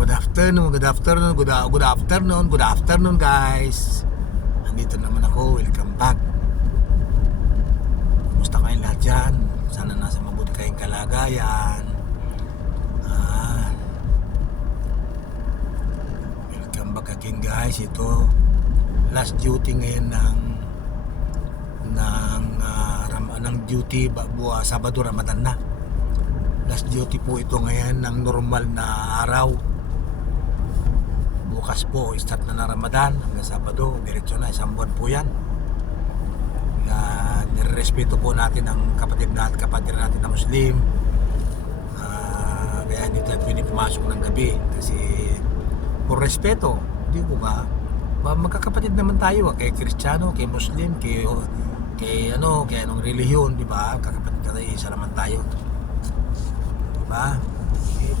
Good afternoon, good afternoon, good afternoon, good afternoon guys. Andito naman ako, welcome back. Kumusta kayong lahat dyan? Sana nasa mabuti kayong kalagayan. Welcome back again guys. Ito last duty ngayon ng duty Sabado Ramadan na. Last duty po ito ngayon ng normal na araw. Bukas po start na ng Ramadan hanggang Sabado, diretso na, isang buwan po yan. Nirespeto po natin ang kapatid natin na Muslim. Kaya hindi tayo pwede pumasok ng gabi kasi por respeto, di po ba? Magkakapatid naman tayo, kay Kristiyano, kay Muslim, kay anong relihiyon, di ba? Kakapatid tayo, isa naman tayo. Di ba? Okay.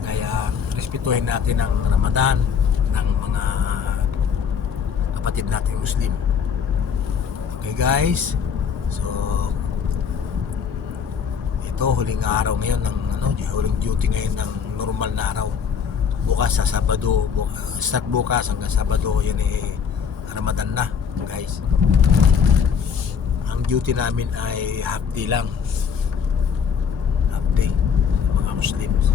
Kaya respetuhin natin ang Ramadan ng mga kapatid natin Muslim. Okay guys, so ito huling araw ngayon ng huling duty ngayon ng normal na araw. Bukas sa Sabado, start bukas hanggang Sabado, yan Ramadan na guys. Ang duty namin ay half day lang, half day mga Muslims.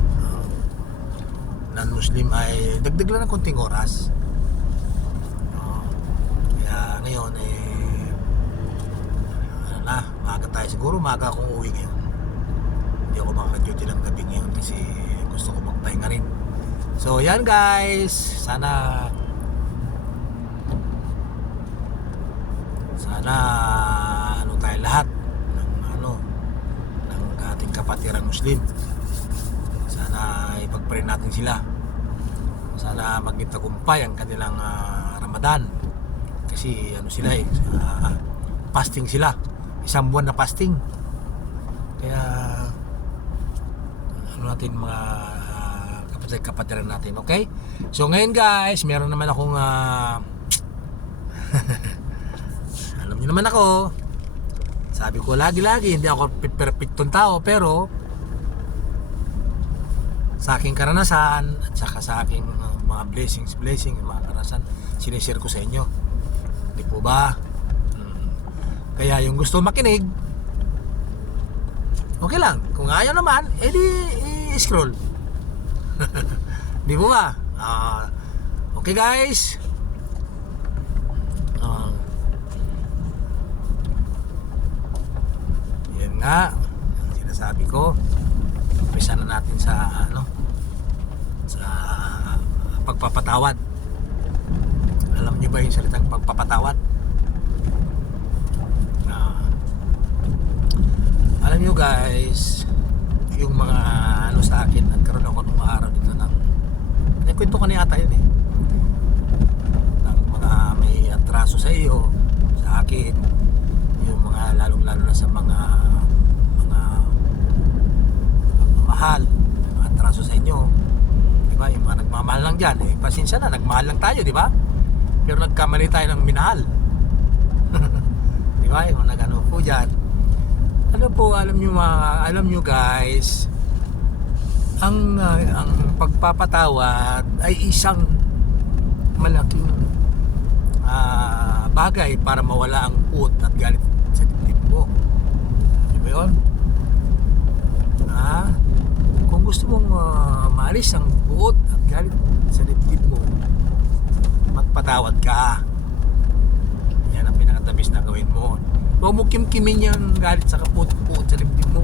Non-Muslim ay dagdag lang ng konting oras. Kaya ngayon maaga tayo, siguro maaga akong uwi ngayon. Hindi ako makaka-duty ng gabi ngayon kasi gusto ko magpahinga rin. So yan guys, sana tayo lahat ng ating kapatirang Muslim. Sana ipag-pray natin sila. Sana maging tagumpay ang kanilang Ramadan. Kasi sila fasting sila. Isang buwan na fasting. Kaya natin mga kapatiran natin, okay? So ngayon guys, meron naman akong alam niyo naman ako, sabi ko lagi hindi ako perfectong tao, pero sa aking karanasan at saka sa aking mga blessing, mga karanasan, sinishare ko sa inyo. Di po ba? Kaya yung gusto makinig, okay lang. Kung ayaw naman, edi i-scroll. Di po ba? Okay guys. Yan nga ang sinasabi ko. Umpisa na natin sa sa pagpapatawad. Alam niyo ba yung salitang pagpapatawad? Alam niyo guys, yung mga sa akin, nagkaroon ako nung araw dito ng kwento ko na yata yun ng mga may atraso sa iyo, sa akin, yung mga lalong-lalo na sa mga mahal, mga atraso sa inyo, diba? Yung mga nagmamahal lang dyan, pasensya na, nagmahal lang tayo, diba? Pero nagkamali tayo ng minahal. Diba? Yung mga nagano po dyan. Alam nyo guys, ang pagpapatawad ay isang malaking bagay para mawala ang puot at galit sa dibdib mo. Di ba yun? Kung gusto mong maalis ang puot at galit sa dibdib mo, magpatawad ka. Yan ang pinakatabis na gawin mo. Huwag mo kimkimin yung galit sa kaput-put sa dibdib mo.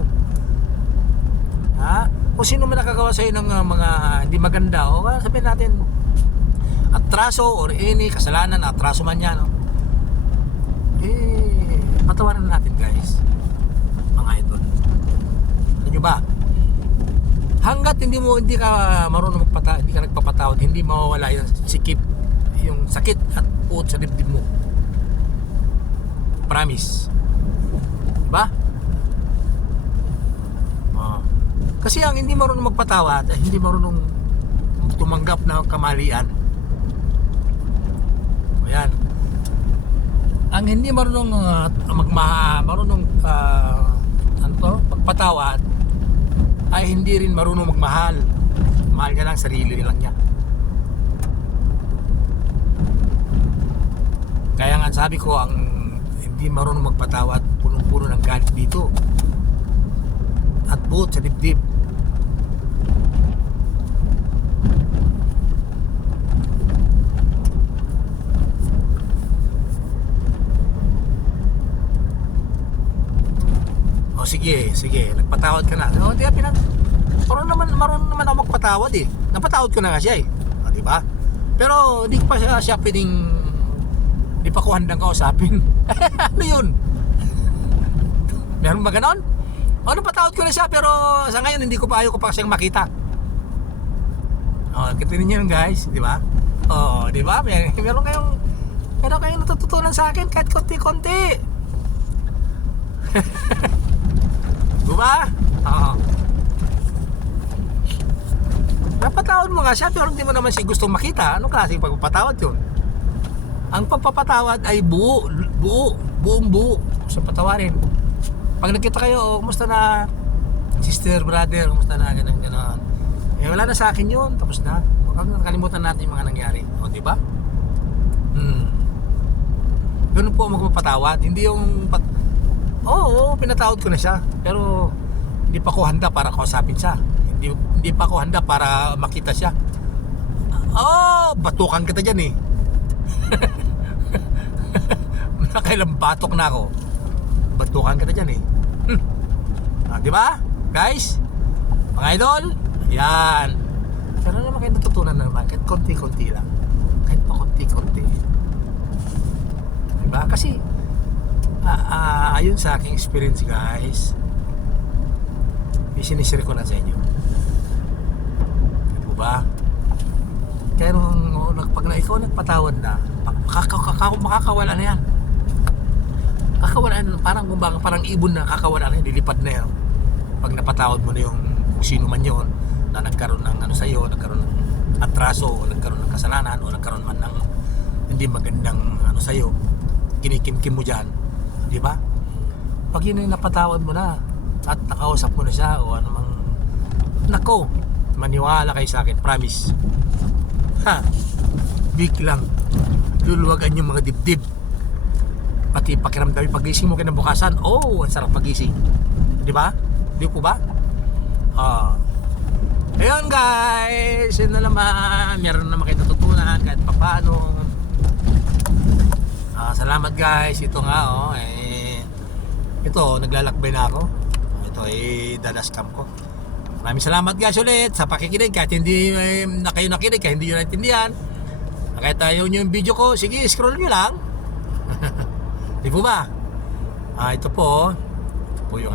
O sino man nakagawa sa'yo ng mga hindi maganda, o sabihin natin atraso or any kasalanan, atraso man yan, patawaran natin guys, mga idol. Alam nyo ba, hanggat hindi ka marunong hindi ka nagpapatawad, hindi mawawala yung sakit at puot sa dibdib mo. Promise. Diba? Kasi ang hindi marunong magpatawad, hindi marunong tumanggap na kamalian. Ayan. Ang hindi marunong magpatawad ay hindi rin marunong magmahal. Mahal niya lang, sarili lang niya. Kaya nga sabi ko, ang hindi marunong magpatawad, punong-puno ng galit dito. At buot sa dibdib. O sige, nagpatawad ka na. O di marunong naman ako magpatawad eh. Napatawad ko na nga siya eh. O, di ba? Pero hindi pa siya pwedeng, hindi pa ko handang kausapin. Ano yun? Meron ba ganon? O, napatawad ko na siya pero sa ngayon hindi ko pa, ayaw ko pa siyang makita. O, kita ninyo yun guys, di ba? O, di ba? Meron kayong natututunan sa akin kahit konti-konti. Diba? Oo. Napatawad mo nga siya pero hindi mo naman siya gustong makita. Anong klaseng pagpapatawad yun? Ang pagpapatawad ay buong buo sa patawarin. Pag nakita kayo, kumusta na sister, brother, kumusta na, gano'n. Eh wala na sa akin yun, tapos na. Huwag nakalimutan natin yung mga nangyari. O, diba? Ganun po magpapatawad. Hindi yung Oo, pinatawad ko na siya. Pero hindi pa ko handa para kausapin siya. Hindi pa ko handa para makita siya. Batukan kita dyan eh. Nakailang batok na ako. Batukan kita dyan eh. Di ba? Guys, mga idol, yan. Pero naman kayo natutunan na naman. Kahit konti-konti lang. Kahit pa konti-konti. Diba? Kasi ayun sa aking experience guys, isinishare ko na sa inyo. Diba ba? Kaya pag ikaw nagpatawad na, makakawala na yan. Kakawala na, parang ibon na kakawala na yan, lilipad na yan. Pag napatawad mo na yung kung sino man yun na nagkaroon ng ano sa'yo, nagkaroon ng atraso o nagkaroon ng kasalanan o nagkaroon man ng hindi magandang ano sa'yo, kinikimkim mo dyan. Di ba? Pag yun yung napatawad mo na at nakausap mo na siya o anumang, nako, maniwala kayo sa akin, promise. Big lang, luluwagan yung mga dibdib. Pati pakiramdam yung pagising mo kinabukasan, ang sarap pagising. Di ba? Di po ba? Ayun guys, yun na naman, meron naman kayo natutunan kahit paano. Salamat guys. Ito nga ito naglalakbay na ako. Ito ay dadaskam ko. Maraming salamat guys ulit sa pakikinig. Kahit hindi na kayo nakinig, kahit hindi nyo naintindihan, kahit ayaw nyo yung video ko, sige scroll nyo lang. Di po ba? Ito po yung